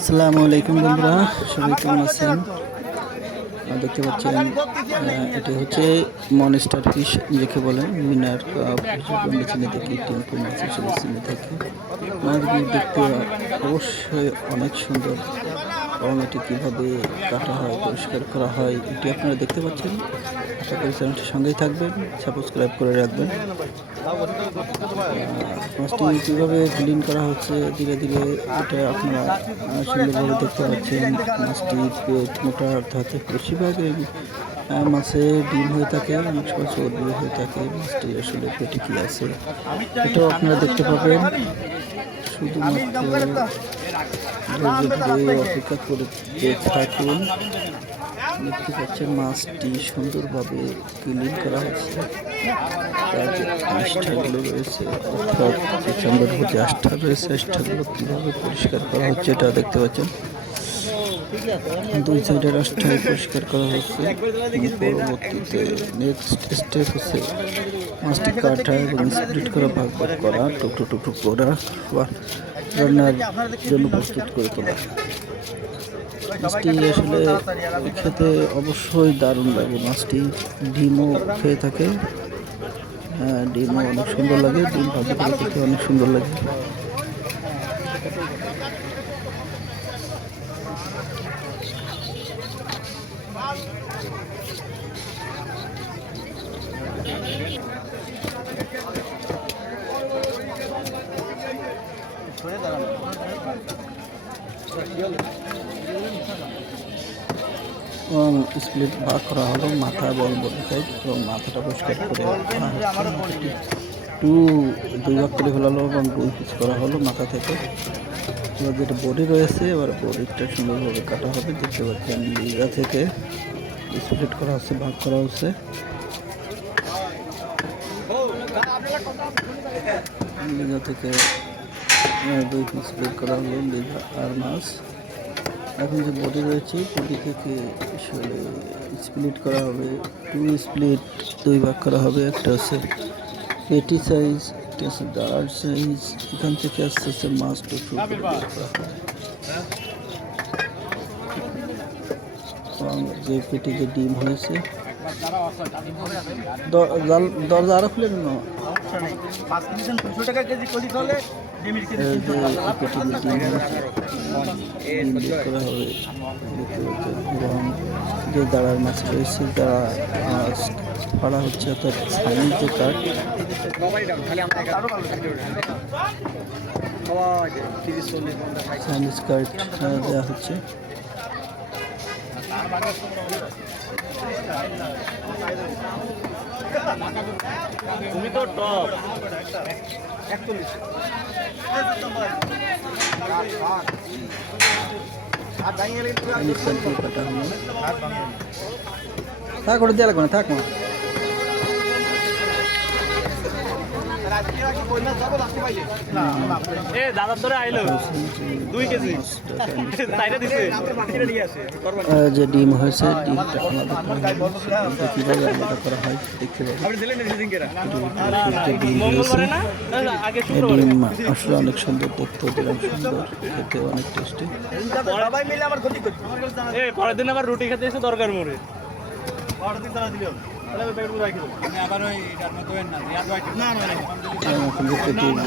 আসসালামু আলাইকুম বন্ধুরা, সবাই কেমন আছেন? দেখতে পাচ্ছেন এটি হচ্ছে মনস্টার ফিশ যাকে বলেন। মিনার আমরা চিনে থাকি, টিম্পু মাছ হিসেবে চিনে থাকি। মাছগুলি দেখতে অবশ্যই অনেক সুন্দর এবং এটি কীভাবে কাটা হয়, পরিষ্কার করা হয় এটি আপনারা দেখতে পাচ্ছেন। আশা করি চ্যানেলটির সঙ্গেই থাকবেন, সাবস্ক্রাইব করে রাখবেন। মাছটি কীভাবে ক্লিন করা হচ্ছে ধীরে ধীরে এটা আপনারা সুন্দরভাবে দেখতে পাচ্ছেন। মাছটি পেট মোটা থাকে, বেশিরভাগ মাছে ডিম হয়ে থাকে, অনেক সময় চর্বি হয়ে থাকে। মাছটি আসলে পেটে কী আছে এটাও আপনারা দেখতে পাবেন। শুধুমাত্র অপেক্ষা করে থাকুন। দেখতে পাচ্ছেন মাছটি সুন্দরভাবে ক্লিন করা হচ্ছে। তার যে আষ্ঠাগুলো রয়েছে, অর্থাৎ যে চামড়ার যে আষ্ঠা রয়েছে, আষ্ঠাগুলো কীভাবে পরিষ্কার করা হচ্ছে এটা দেখতে পাচ্ছেন। দুই সাইডের আষ্ঠায় পরিষ্কার করা হচ্ছে। পরবর্তীতে নেক্সট স্টেপ হচ্ছে মাছটি কাটা এবং স্প্লিট করা, ভাগ ভাগ করা, টুকরো টুকরো করা বা রান্নার জন্য প্রস্তুত করে তোলা। মাছটি আসলে খেতে অবশ্যই দারুণ লাগে। মাছটি ডিমও খেয়ে থাকে, ডিমও অনেক সুন্দর লাগে, ডিম ভাজি করে খেতে অনেক সুন্দর লাগে। এবং স্প্লিট ভাগ করা হলো, মাথা এবং বডি সাইড, এবং মাথাটা পরিষ্কার করে দুই ভাগ করে ফেলালো এবং 2 পিস করা হলো মাথা থেকে। এবার যেটা বডি রয়েছে, এবার বডিটা সুন্দরভাবে কাটা হবে। দেখতে পাচ্ছেন লিগা থেকে স্প্লিট করা হচ্ছে, ভাগ করা হচ্ছে। লিগা থেকে 2 পিস স্প্লিট করা হলো, লিগা আর মাছ। এখন যে বডি রয়েছে, বডি থেকে আসলে স্প্লিট করা হবে, 2 স্প্লিট, 2 ভাগ করা হবে। একটা হচ্ছে পেটি সাইজ, একটা হচ্ছে দাঁড় সাইজ। এখান থেকে আস্তে আস্তে মাছটা যে পেটি যে ডিম হয়েছে, দরজা আরো খুলে নিন। করা হবে এবং যে দাঁড়ার মাছ রয়েছে, দাঁড়া মাছ ফাড়া হচ্ছে, অর্থাৎ সাইনিজ যে কাঠ, সাইনিজ কাঠ দেওয়া হচ্ছে। তুমি তো টপ 41 থাক, ওটা দেওয়া লাগবে না, থাক মা। দাদার ধরে আইলো 2 কেজি যে ডিম হয়েছে, ডিমটা আমাদের কীভাবে আলাদা করা হয় দেখতে পাবেন। ডিম আসলে অনেক সুন্দর দেখতে, অনেক সুন্দর খেতে, অনেক টেস্টি। পরের দিন আবার রুটি খেতে এসে দরকার মরে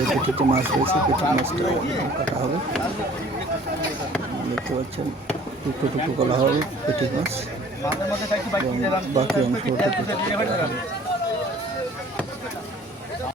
পেটিতে মাছ রয়েছে, পেটির মাছটা কাটা হবে। দেখতে পাচ্ছেন টুকরো টুকরো করা হবে পেটির মাছ, এবং বাকি অংশ